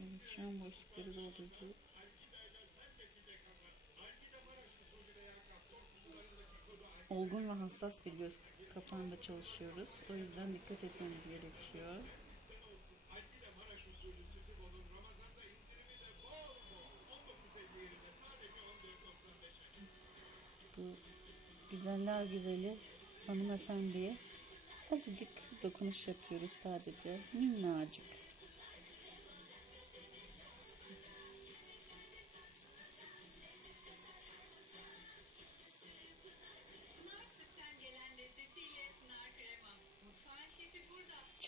Evet, şu an boşlukları doldurduk. Olgun ve hassas bir göz kapağında çalışıyoruz. O yüzden dikkat etmemiz gerekiyor. Bu güzeller güzeli hanımefendiye azıcık dokunuş yapıyoruz sadece. Minnacık.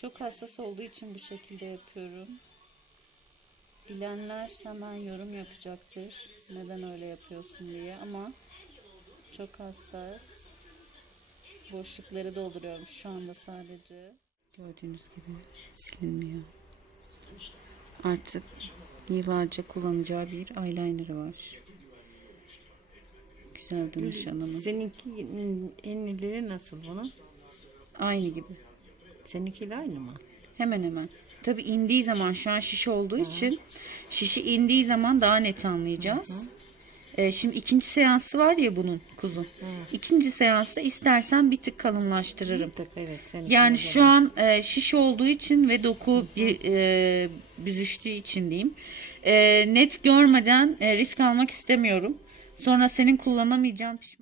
Çok hassas olduğu için bu şekilde yapıyorum. Bilenler hemen yorum yapacaktır. Neden öyle yapıyorsun diye ama çok hassas. Boşlukları dolduruyorum şu anda sadece. Gördüğünüz gibi silinmiyor. Artık yıllarca kullanacağı bir eyeliner'ı var. Güzel Danış Hanım'ın. Seninkinin enlileri nasıl bunun? Aynı gibi. Seninkiyle aynı mı? Hemen hemen. Tabi indiği zaman şu an şiş olduğu için şişi indiği zaman daha net anlayacağız. Ee, şimdi ikinci seansı var ya bunun kuzu. İkinci seansta istersen bir tık kalınlaştırırım. Evet. seninki Yani şu an e, şiş olduğu için ve doku bir e, büzüştüğü için diyeyim. E, net görmeden e, risk almak istemiyorum. Sonra senin kullanamayacağın pişman